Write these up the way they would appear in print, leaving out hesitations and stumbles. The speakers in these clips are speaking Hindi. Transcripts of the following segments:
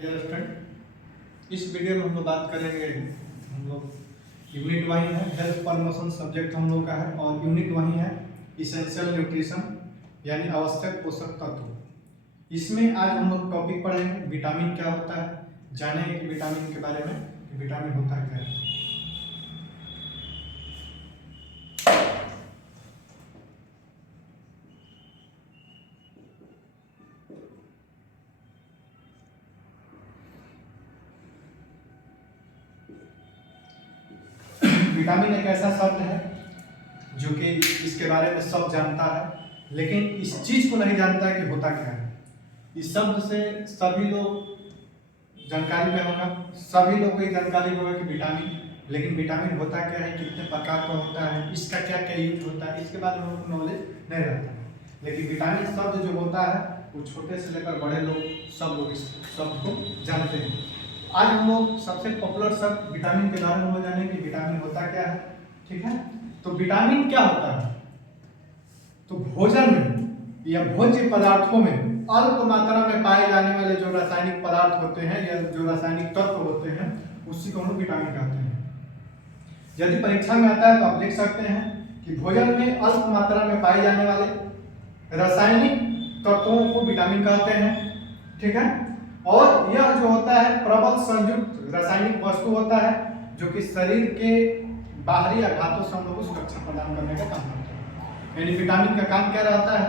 डियर स्टूडेंट, इस वीडियो में हम लोग बात करेंगे। हम लोग यूनिट वही है, हेल्थ प्रमोशन सब्जेक्ट हम लोग का है, और यूनिट वही है इसेंशियल न्यूट्रिशन यानी आवश्यक पोषक तत्व। इसमें आज हम लोग टॉपिक पढ़ेंगे विटामिन क्या होता है, जानेंगे कि विटामिन के बारे में कि विटामिन होता क्या है। विटामिन एक ऐसा शब्द है जो कि इसके बारे में सब जानता है, लेकिन इस चीज को नहीं जानता है कि होता क्या है। इस शब्द से सभी लोग जानकारी में होगा, सभी लोग को ये जानकारी होगा कि विटामिन, लेकिन विटामिन होता क्या है, कितने प्रकार का होता है, इसका क्या क्या यूज होता है, इसके बारे में उनको नॉलेज नहीं रहता है। लेकिन विटामिन शब्द जो होता है वो छोटे से लेकर बड़े लोग सब लोग इस शब्द को जानते हैं। आज हम लोग सबसे पॉपुलर शब्द विटामिन के बारे में जाने कि विटामिन होता क्या है। ठीक है, तो विटामिन क्या होता है, तो भोजन में या भोज्य पदार्थों में अल्प मात्रा में पाए जाने वाले जो रासायनिक पदार्थ होते हैं या जो रासायनिक तत्व होते हैं उसी को हम विटामिन कहते हैं। यदि परीक्षा में आता है तो आप लिख सकते हैं कि भोजन में अल्प मात्रा में पाए जाने वाले रासायनिक तत्वों को विटामिन कहते हैं। ठीक है, और यह जो होता है प्रबल संयुक्त रासायनिक वस्तु होता है जो कि शरीर के बाहरी आघातों से हम लोग को सुरक्षा प्रदान करने का काम करता है। यानी विटामिन का काम क्या रहता है,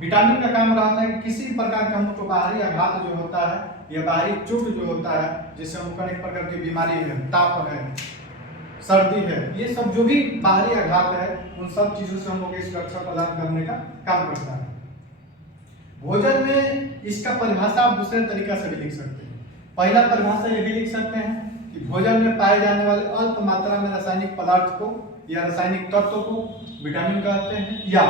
विटामिन का काम रहता है कि किसी प्रकार का हम लोग को बाहरी आघात जो होता है या बाहरी चोट जो होता है, जैसे हम अनेक प्रकार की बीमारी है, ताप है, सर्दी है, ये सब जो भी बाहरी आघात है उन सब चीजों से हम लोग सुरक्षा प्रदान करने का काम करता है। भोजन में इसका परिभाषा आप दूसरे तरीका से भी लिख सकते हैं। पहला परिभाषा ये भी लिख सकते हैं कि भोजन में पाए जाने वाले अल्प मात्रा में रासायनिक पदार्थ को या रासायनिक तत्व को विटामिन कहते हैं, या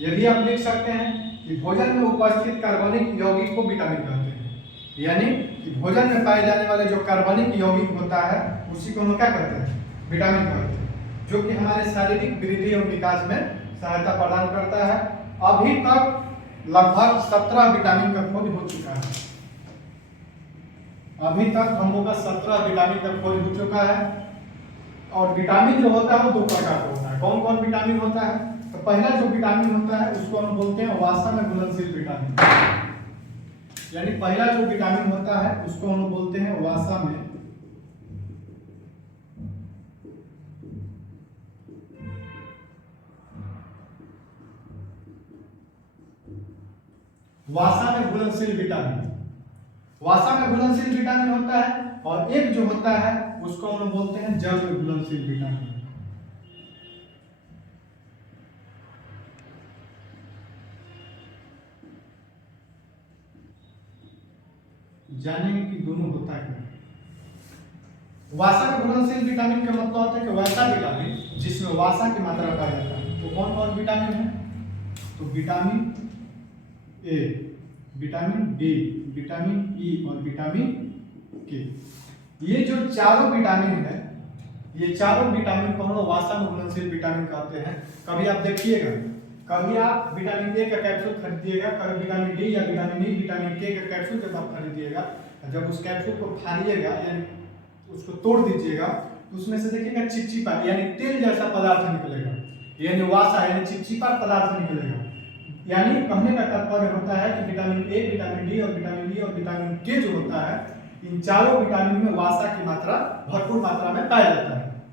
ये भी आप लिख सकते हैं कि भोजन में उपस्थित कार्बनिक यौगिक को विटामिन कहते हैं। यानी कि भोजन में पाए जाने वाले जो कार्बनिक यौगिक होता है उसी को हम क्या कहते हैं, विटामिन कहते हैं, जो कि हमारे शारीरिक वृद्धि और विकास में सहायता प्रदान करता है। अभी तक लगभग 17 विटामिन का खोज हो चुका है। अभी तक हम लोग का 17 विटामिन का खोज हो चुका है। और विटामिन जो होता है वो दो प्रकार का होता है। कौन कौन विटामिन होता है, तो पहला जो विटामिन होता है उसको हम बोलते हैं वसा में घुलनशील विटामिन। यानी पहला जो विटामिन होता है उसको हम बोलते हैं वसा में घुलनशील विटामिन। वसा में घुलनशील विटामिन होता है, और एक जो होता है उसको हम बोलते हैं जल में घुलनशील विटामिन। जानेंगे कि दोनों होता है क्या। वसा में घुलनशील विटामिन का मतलब होता है कि वैसा विटामिन जिसमें वसा की मात्रा पाया जाता है। तो कौन कौन विटामिन है, तो vitamin A, vitamin D, vitamin E और विटामिन के। ये जो चारों विटामिन है, ये चारों विटामिन को हम वसा में घुलनशील विटामिन कहते हैं। कभी आप देखिएगा, कभी आप विटामिन ए का कैप्सूल खरीदिएगा, कभी विटामिन डी या विटामिन ई, विटामिन के का कैप्सूल जब आप खरीदिएगा, जब उस कैप्सूल को फाड़िएगा यानी उसको तोड़ दीजिएगा तो उसमें से देखिएगा चिपचिपा यानी तेल जैसा पदार्थ निकलेगा, यानी वासा यानी चिपचिपा पदार्थ निकलेगा। यानी कहने का तात्पर्य होता है कि विटामिन ए, विटामिन डी और विटामिन ई और विटामिन के जो होता है, इन चारों विटामिन में वासा की मात्रा भरपूर मात्रा में पाया जाता है,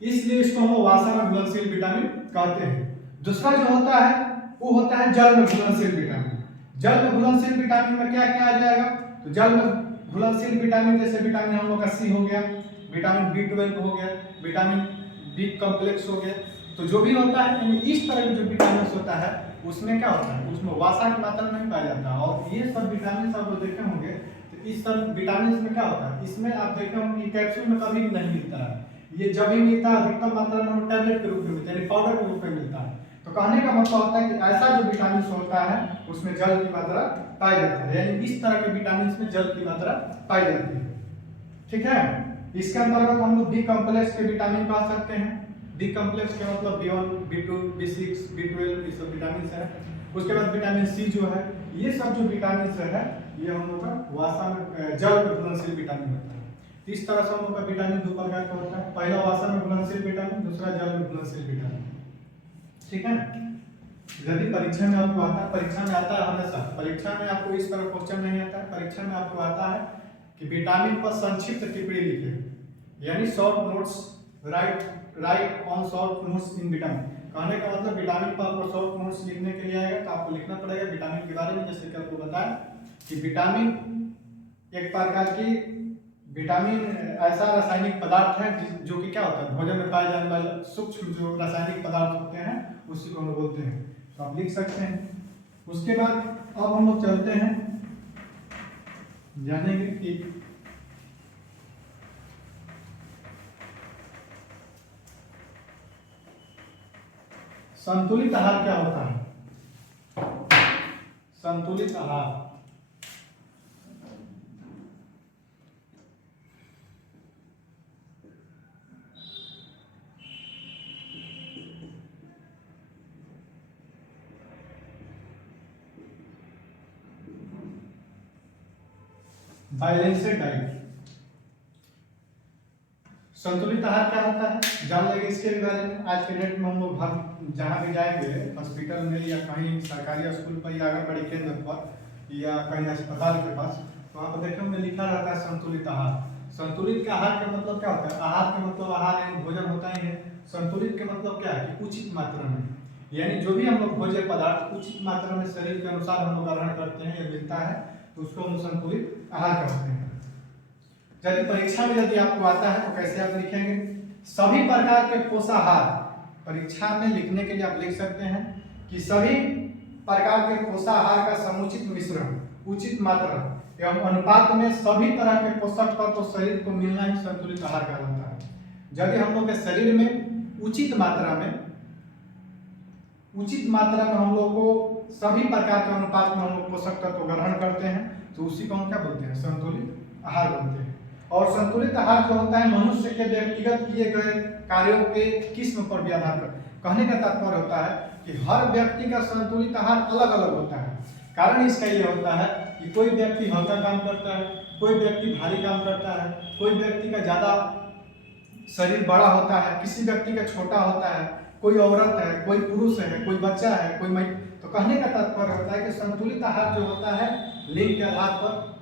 इसलिए इसको हम वासा में घुलनशील विटामिन कहते हैं। दूसरा जो होता है वो होता है जल में घुलनशील विटामिन। जल में घुलनशील विटामिन में क्या क्या आ जाएगा, तो जल में घुलनशील विटामिन जैसे विटामिन हम लोग का सी हो गया, विटामिन B12 हो गया, विटामिन बी कॉम्प्लेक्स हो गया। तो जो भी होता है यानी इस तरह के जो विटामिन होता है उसमें क्या होता है, उसमें वसा की मात्रा नहीं पाया जाता। और ये सब विटामिन सब लोग देखे होंगे, तो इस सब विटामिन में क्या होता है, इसमें आप देखे होंगे कैप्सूल में कभी भी नहीं मिलता है। ये जब भी मिलता है अधिकतम मात्रा में टैबलेट के रूप में मिलता है, यानी पाउडर के रूप में मिलता है। तो कहने का मतलब होता है कि ऐसा जो विटामिन होता है उसमें जल की मात्रा पाई जाती है, यानी इस तरह के विटामिन में जल की मात्रा पाई जाती है। ठीक है, इसके अंतर्गत हम लोग बी कॉम्प्लेक्स के विटामिन पा सकते हैं। बी कॉम्प्लेक्स के मतलब B1, B2, B6, B12 ये सब विटामिन है। उसके बाद विटामिन सी जो है, ये सब जो विटामिन है ये हम लोग का वसा में जल में घुलनशील विटामिन होता है। इस तरह से हम लोग का विटामिन दो प्रकार का होता है, पहला वसा में घुलनशील विटामिन, दूसरा जल में घुलनशील विटामिन। ठीक है, यदि परीक्षा में आपको आता है, परीक्षा में आता है हमेशा, परीक्षा में आपको इस तरह क्वेश्चन नहीं आता है, परीक्षा में आपको आता है कि विटामिन पर संक्षिप्त टिप्पणी लिखे, यानी short notes, right on short notes in vitamin. कहने का मतलब विटामिन पर आपको शॉर्ट नोट्स लिखने के लिए आएगा तो आपको लिखना पड़ेगा विटामिन के बारे में। जैसे कि आपको बताया कि विटामिन एक प्रकार की विटामिन ऐसा रासायनिक पदार्थ है जो कि क्या होता है, भोजन में पाए जाने वाले सूक्ष्म जो रासायनिक पदार्थ होते हैं उसी को हम बोलते हैं, तो आप लिख सकते हैं। उसके बाद अब हम लोग चलते हैं जानेंगे कि संतुलित आहार क्या होता है। संतुलित आहार बैलेंस्ड डाइट। संतुलित आहार क्या होता है जान लेंगे इसके बारे में। आज के डेट में हम लोग जहाँ भी जाएंगे, हॉस्पिटल में या कहीं सरकारी स्कूल पर या आंगनबाड़ी केंद्र पर या कहीं अस्पताल के पास, तो वहाँ पर देखने में लिखा रहता है संतुलित आहार। संतुलित का आहार का मतलब क्या होता है, आहार का मतलब आहार है भोजन होता ही है। संतुलित का मतलब क्या है कि उचित मात्रा में, यानी जो भी हम लोग भोज्य पदार्थ उचित मात्रा में शरीर के अनुसार हम लोग ग्रहण करते हैं या मिलता है तो उसको हम संतुलित आहार कहते हैं। यदि परीक्षा में यदि आपको आता है तो कैसे आप लिखेंगे, सभी प्रकार के पोषाहार। परीक्षा में लिखने के लिए आप लिख सकते हैं कि सभी प्रकार के पोषाहार का समुचित मिश्रण, उचित मात्रा एवं अनुपात में सभी तरह के पोषक तत्व तो शरीर को मिलना ही संतुलित आहार कहलाता है। यदि हम लोग के शरीर में उचित मात्रा में हम लोग को सभी प्रकार के अनुपात में हम लोग पोषक तत्व ग्रहण करते हैं तो उसी को हम क्या बोलते हैं, संतुलित आहार बोलते हैं। और संतुलित आहार जो होता है मनुष्य के व्यक्तिगत किए गए कार्यों के किस्म पर भी आधार कर। कहने का तात्पर्य होता है कि हर व्यक्ति का संतुलित आहार अलग अलग होता है। कारण इसका ये होता है कि कोई व्यक्ति हल्का काम करता है, कोई व्यक्ति भारी काम करता है, कोई व्यक्ति का ज्यादा शरीर बड़ा होता है, किसी व्यक्ति का छोटा होता है, कोई औरत है, कोई पुरुष है, कोई बच्चा है, कोई महिला। तो कहने का तात्पर्य होता है कि संतुलित आहार जो होता है लिंग के आधार पर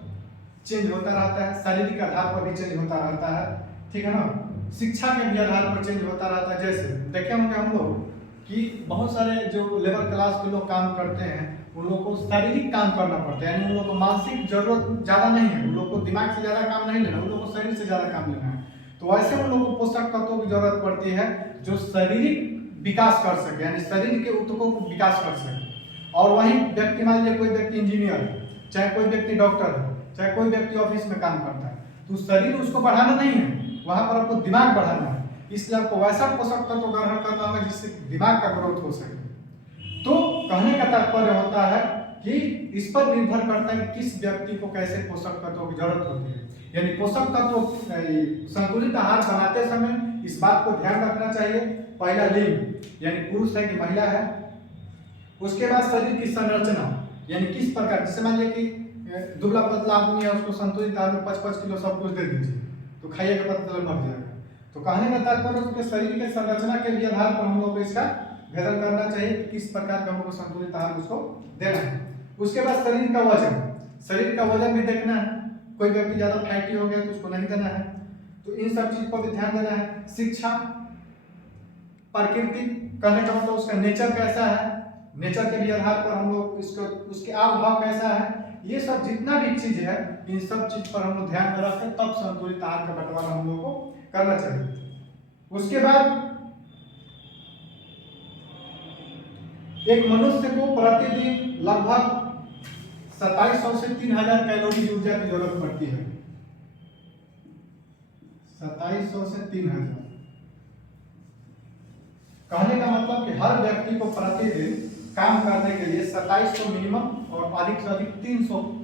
चेंज होता रहता है, शारीरिक आधार पर भी चेंज होता रहता है, ठीक है ना, शिक्षा के भी आधार पर चेंज होता रहता है। जैसे देखे होंगे हम लोग कि बहुत सारे जो लेबर क्लास के लोग काम करते हैं उन लोगों को शारीरिक काम करना पड़ता है, यानी उन लोगों को मानसिक जरूरत ज़्यादा नहीं है, उन लोगों को दिमाग से ज़्यादा काम नहीं लेना, उन लोगों को शरीर से ज़्यादा काम लेना है। तो वैसे उन लोगों को पोषक तत्वों की जरूरत पड़ती है जो शारीरिक विकास कर सके, यानी शरीर के ऊतकों को विकास कर सके। और वहीं व्यक्ति मान लीजिए कोई व्यक्ति इंजीनियर है, चाहे कोई व्यक्ति डॉक्टर है, चाहे कोई व्यक्ति ऑफिस में काम करता है, तो शरीर उसको बढ़ाना नहीं है, वहां पर आपको दिमाग बढ़ाना है। इसलिए आपको वैसा पोषक तत्व ग्रहण करना होगा जिससे दिमाग का ग्रोथ हो सके। तो कहने का तात्पर्य होता है कि इस पर निर्भर करता है कि किस व्यक्ति को कैसे पोषक तत्वों की जरूरत होती है। यानी पोषक तत्व संतुलित आहार बनाते समय इस बात को ध्यान रखना चाहिए, पहला लिंग यानी पुरुष है कि महिला है, उसके बाद शरीर की संरचना यानी किस प्रकार, जैसे मान लीजिए कि दुबला पतला आदमी है, उसको संतुलित आहार में 5-5 किलो सब कुछ दे दीजिए तो खाइएगा पता चला मर जाएगा। तो कहने का तात्पर्य उसके शरीर के संरचना के भी आधार पर हम लोग को इसका भेदन करना चाहिए कि किस प्रकार का हमको संतुलित आहार उसको देना है। उसके बाद शरीर का वजन, शरीर का वजन भी देखना है, कोई व्यक्ति ज्यादा फैटी हो गया तो उसको नहीं देना है, तो इन सब चीज पर भी ध्यान देना है। शिक्षा, प्रकृति कहने का मतलब उसका नेचर कैसा है, नेचर के भी आधार पर हम लोग इसको उसके आव भाव कैसा है, ये सब जितना भी चीज है इन सब चीज पर हम लोग ध्यान में रखें तब संतुलित आहार का बंटवारा हम लोग को करना चाहिए। उसके बाद एक मनुष्य को प्रतिदिन लगभग 2700 से 3000 कैलोरी ऊर्जा की जरूरत पड़ती है। 2700 से 3000 कहने का मतलब कि हर व्यक्ति को प्रतिदिन काम करने के लिए 2700 मिनिमम और अधिक से अधिक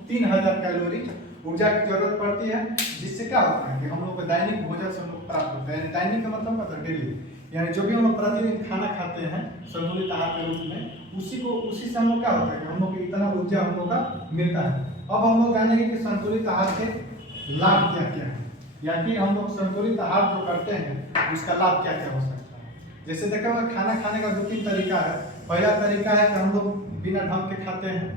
3000 कैलोरी ऊर्जा की जरूरत पड़ती है। जिससे क्या होता है कि हम लोग को दैनिक भोजन से हम लोग प्राप्त होता है। दैनिक का मतलब होता है डेली, यानी जो भी हम लोग प्रतिदिन खाना खाते हैं संतुलित आहार के रूप में उसी से हम लोग क्या होता है कि हम लोग को इतना ऊर्जा हम लोग का मिलता है। अब हम लोग जानेंगे कि संतुलित आहार के लाभ क्या क्या है, या कि हम लोग संतुलित आहार जो करते हैं उसका लाभ क्या क्या हो सकता है। जैसे देखा होगा खाना खाने का 2-3 तरीका है। पहला तरीका है कि हम लोग बिना ढंग के खाते हैं,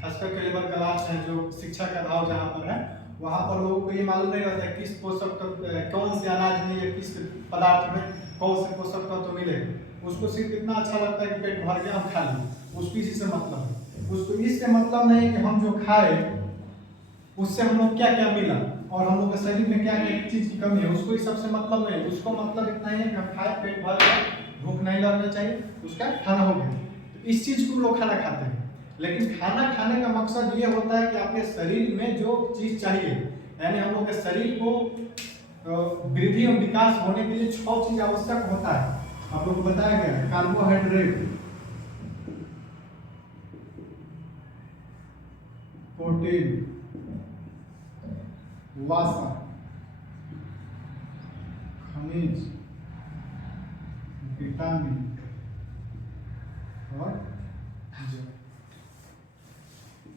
खासकर के लेबर क्लास है जो शिक्षा का अभाव जहाँ पर है वहाँ पर लोगों को ये मालूम नहीं रहता है किस पोषक तत्व कौन से अनाज में या किस पदार्थ में कौन से पोषक तत्व मिलेगा। उसको सिर्फ इतना अच्छा लगता है कि पेट भर गया हम खा लें, उसको इसी से मतलब है। उसको इससे मतलब नहीं कि हम जो खाए उससे हम लोग क्या क्या मिला और हम लोग के शरीर में क्या क्या चीज की कमी है, उसको इस सबसे मतलब नहीं। उसको मतलब इतना ही है कि हम खाए, पेट भर गया, भूख नहीं लगना चाहिए, उसका खाना हो गया। तो इस चीज को लोग खाना खाते हैं। लेकिन खाना खाने का मकसद ये होता है कि आपके शरीर में जो चीज चाहिए, यानी हम लोग के शरीर को वृद्धि और विकास होने के लिए 6 चीज आवश्यक होता है। आप लोग को बताया गया है कार्बोहाइड्रेट, प्रोटीन, वसा, खनिज, विटामिन और जल।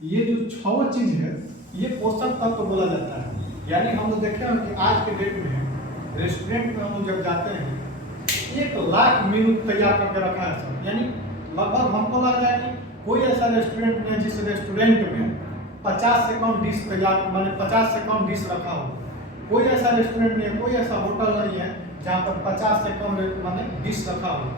ये जो 6 चीज है ये पोषक तत्व बोला जाता है। यानी हम लोग देखे हैं कि आज के डेट में रेस्टोरेंट में हम लोग जब जाते हैं 1 लाख मेनू तैयार करके रखा है सब। यानी लगभग हमको लग रहा है कि कोई ऐसा रेस्टोरेंट नहीं है जिस रेस्टोरेंट में 50 से कम डिश तैयार माने 50 से कम डिश रखा हो। कोई ऐसा रेस्टोरेंट नहीं है, कोई ऐसा होटल नहीं है जहाँ पर 50 से कम माने डिश रखा हो।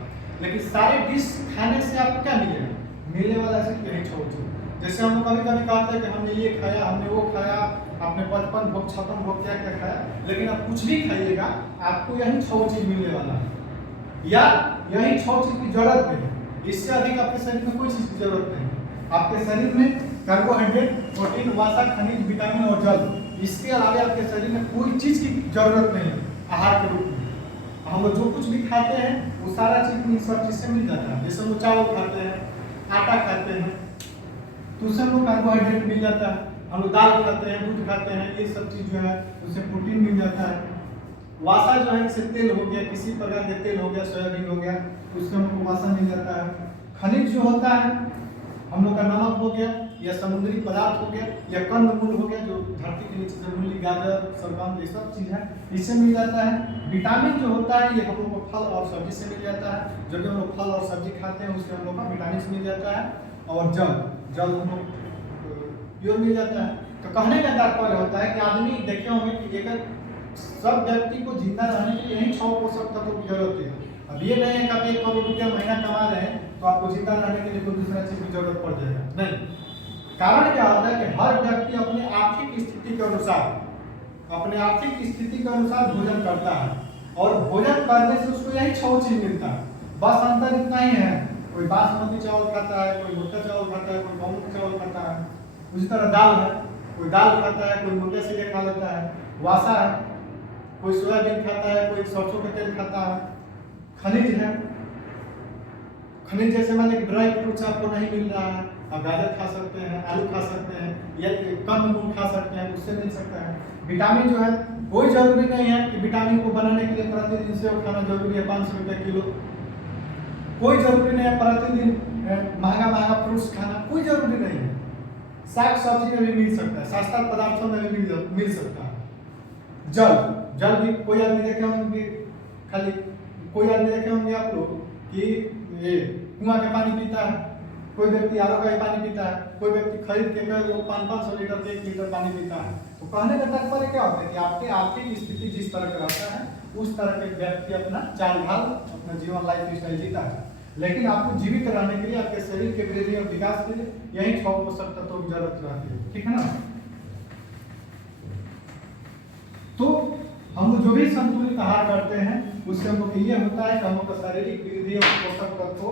लेकिन सारे डिश खाने से आपको क्या मिलेगा? मिलने वाला सिर्फ यही 6 चीज। जैसे हम कभी कभी कहते हैं कि हमने ये खाया, हमने वो खाया, आपने 55 भोग 56 भोग क्या क्या खाया, लेकिन आप कुछ भी खाइएगा आपको यही 6 चीज मिलने वाला है, या यही 6 चीज की जरूरत नहीं है। इससे अधिक आपके शरीर में कोई चीज की जरूरत नहीं है। आपके शरीर में कार्बोहाइड्रेट, प्रोटीन, वसा, खनिज, विटामिन और जल, इसके अलावा आपके शरीर में कोई चीज की जरूरत नहीं है आहार के रूप में। हम लोग जो कुछ भी खाते हैं वो सारा चीज इन सब चीज से मिल जाता है। जैसे हम चावल खाते हैं, आटा खाते हैं तो उससे हमको कार्बोहाइड्रेट मिल जाता है। हम लोग दाल खाते हैं, दूध खाते हैं, ये सब चीज जो है उससे प्रोटीन मिल जाता है। वासा जो है जैसे तेल हो गया, किसी प्रकार के तेल हो गया, सोयाबीन हो गया, उससे हमको वासा मिल जाता है। खनिज जो होता है हम लोग का नमक हो गया या समुद्री पदार्थ हो गया या कंदमूल हो गया जो धरती के नीचे से मूली, गाजर, शलगम ये सब चीज है, इससे मिल जाता है। विटामिन जो होता है ये हम लोग को फल और सब्जी से मिल जाता है। जब भी हम लोग फल और सब्जी खाते हैं उससे हम लोग का विटामिन मिल जाता है। और जल हम लोग प्योर मिल जाता है। तो कहने का तात्पर्य होता है कि आदमी देखे होंगे कि एक सब व्यक्ति को जिंदा रहने के लिए यही 6 पोषक तत्वों की जरूरत है। अब ये नहीं है कि आप 1 करोड़ रुपया महीना कमा रहे हैं तो आपको जिंदा रहने के लिए कोई दूसरा चीज की जरूरत पड़ जाएगा, नहीं। कारण क्या होता है कि हर व्यक्ति अपने आर्थिक स्थिति के अनुसार भोजन करता है और भोजन करने से उसको यही 6 चीज मिलता है। बस अंतर इतना ही है, कोई बासमती चावल खाता है, कोई मोटा चावल खाता है, कोई गेहूं का चावल खाता है। उसी तरह दाल है, कोई दाल खाता है, कोई मोटे सीधे खा लेता है। वासा है, कोई सोयाबीन खाता है, कोई सरसों का तेल खाता है। खनिज है, खनिज जैसे मान लीजिए ड्राई फ्रूट्स आपको नहीं मिल रहा है, आप गाजर खा सकते हैं, आलू खा सकते हैं या कंदमूल खा सकते हैं, उससे मिल सकता है। विटामिन जो है कोई जरूरी नहीं है कि विटामिन को बनाने के लिए प्रतिदिन सेव खाना जरूरी है 500 रुपये किलो। कोई जरूरी नहीं है प्रतिदिन महंगा फ्रूट्स खाना, कोई जरूरी नहीं है। साग सब्जी में भी मिल सकता है, सस्ता पदार्थों में भी मिल सकता है। जल भी कोई आदमी देखे होंगे खाली, कोई आदमी देखे होंगे आप लोग कि ये कुआं का पानी पीता है, कोई व्यक्ति आरो का पानी पीता है, कोई व्यक्ति खरीद के 500 लीटर 1 लीटर पानी पीता है। तो कहने का तात्पर्य क्या होता है कि आपके आर्थिक स्थिति जिस तरह का रहता है उस तरह के व्यक्ति अपना चाल ढाल, अपना जीवन लाइफ स्टाइल जीता है। लेकिन आपको जीवित रहने के लिए, आपके शरीर के वृद्धि और विकास के लिए यही 6 पोषक तत्वों की जरूरत रहती है, ठीक है ना। तो हम जो भी संतुलित आहार करते हैं उससे हमको ये होता है कि हमको शारीरिक वृद्धि और पोषक तत्व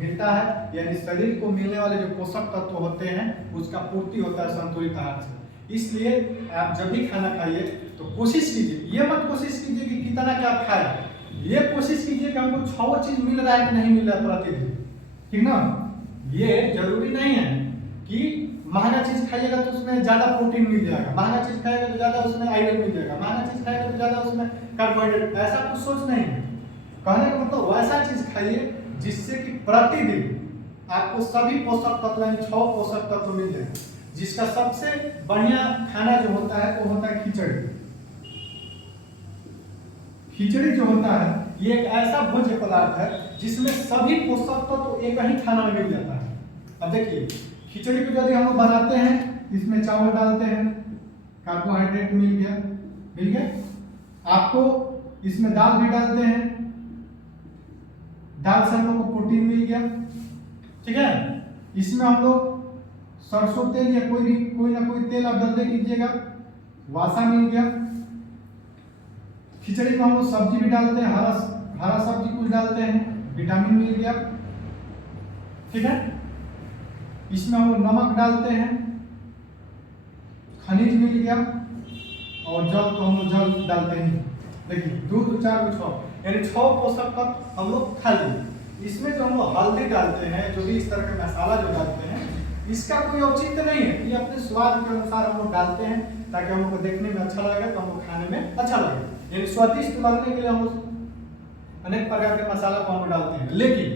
मिलता है, यानी शरीर को मिलने वाले जो पोषक तत्व होते हैं उसका पूर्ति होता है संतुलित आहार से। इसलिए आप जब भी खाना खाइए तो कोशिश कीजिए, ये मत कोशिश कीजिए कि कितना क्या खाए, ये कोशिश कीजिए कि हमको 6 चीज मिल रहा है कि नहीं मिल रहा है प्रतिदिन, ठीक ना। ये जरूरी नहीं है कि महंगा चीज खाइएगा तो उसमें ज्यादा प्रोटीन मिल जाएगा, महंगा चीज खाएगा तो ज्यादा उसमें आयरन मिल जाएगा, महंगा चीज खाएगा तो ज्यादा उसमें कार्बोहाइड्रेट, ऐसा कुछ सोच नहीं है। कहने का मतलब वैसा चीज खाइए जिससे कि प्रतिदिन आपको सभी पोषक तत्व यानी 6 पोषक तत्व मिल जाएंगे, जिसका सबसे बढ़िया खाना जो होता है वो होता है खिचड़ी। खिचड़ी जो होता है ये एक ऐसा भोज्य पदार्थ है जिसमें सभी पोषक तत्व एक ही खाना में मिल जाता है। अब देखिए खिचड़ी को यदि हम लोग बनाते हैं, इसमें चावल डालते हैं, कार्बोहाइड्रेट मिल गया। आपको इसमें दाल भी डालते हैं, दाल से हम लोग को प्रोटीन मिल गया, ठीक है। इसमें हम लोग सरसों तेल या कोई ना कोई तेल आप डालते कीजिएगा, वासा मिल गया। खिचड़ी में हम लोग सब्जी भी डालते हैं, हरा सब्जी कुछ डालते हैं, विटामिन मिल गया, ठीक है। इसमें हम लोग नमक डालते हैं, खनिज मिल गया, और जल तो हम लोग जल डालते हैं। देखिए दूध 4 6 यानी 6 पोषक तत्व हम लोग खा लिए। इसमें जो हम लोग हल्दी डालते हैं, जो भी इस तरह का मसाला जो डालते हैं, इसका कोई औचित्य नहीं है, ये अपने स्वाद के अनुसार हम लोग डालते हैं ताकि हम लोग को देखने में अच्छा लगे, तो हम लोग खाने में अच्छा लगे। यानी स्वादिष्ट बनने के लिए हम लोग अनेक प्रकार के मसाला को हम डालते हैं, लेकिन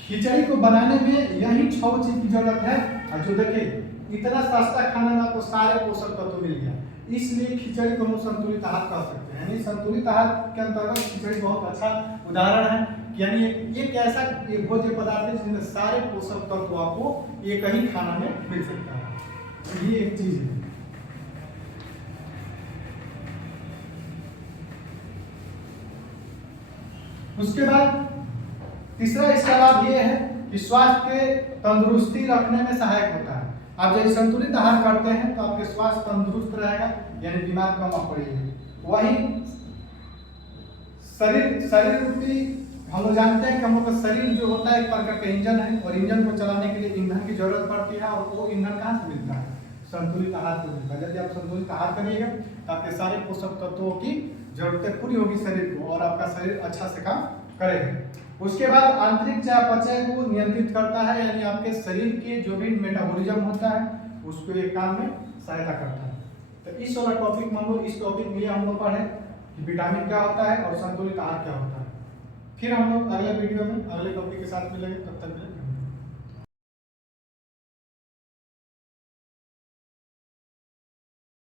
खिचड़ी को बनाने में यही 6 चीज की जरूरत है। और जो देखिए इतना सस्ता खाना में आपको सारे पोषक तत्व मिल गया, इसलिए खिचड़ी को हम संतुलित आहार कह सकते हैं। यानी संतुलित आहार के अंतर्गत खिचड़ी बहुत अच्छा उदाहरण है। यानी एक ऐसा भोज्य पदार्थ है जिसमें सारे पोषक तत्व आपको एक ही खाना में मिल सकता है, तो ये एक चीज है। उसके बाद तीसरा इसका लाभ ये है कि स्वास्थ्य के तंदुरुस्ती रखने में सहायक होता है। आप जब संतुलित आहार करते हैं तो आपके स्वास्थ्य तंदुरुस्त रहेगा, यानी बीमार कम आप पड़ेंगे। वही शरीर रूपी हम लोग जानते हैं कि हम लोग का शरीर जो होता है एक प्रकार का इंजन है, और इंजन को चलाने के लिए ईंधन की जरूरत पड़ती है, और वो ईंधन कहाँ से मिलता है? संतुलित आहार से मिलता है। यदि आप संतुलित आहार करिएगा तो आपके सारे पोषक तत्वों की जरूरतें पूरी होगी शरीर को, और आपका शरीर अच्छा से काम करेगा। उसके बाद आंतरिक चयापचय को नियंत्रित करता है, यानी आपके शरीर के जो भी मेटाबॉलिज्म होता है उसको एक काम में सहायता करता है। तो इस वाला टॉपिक में हम लोग इस टॉपिक में हम लोग पढ़े कि विटामिन क्या होता है और संतुलित आहार क्या होता है। फिर हम लोग अगले वीडियो में अगले टॉपिक के साथ मिलेंगे, तब तक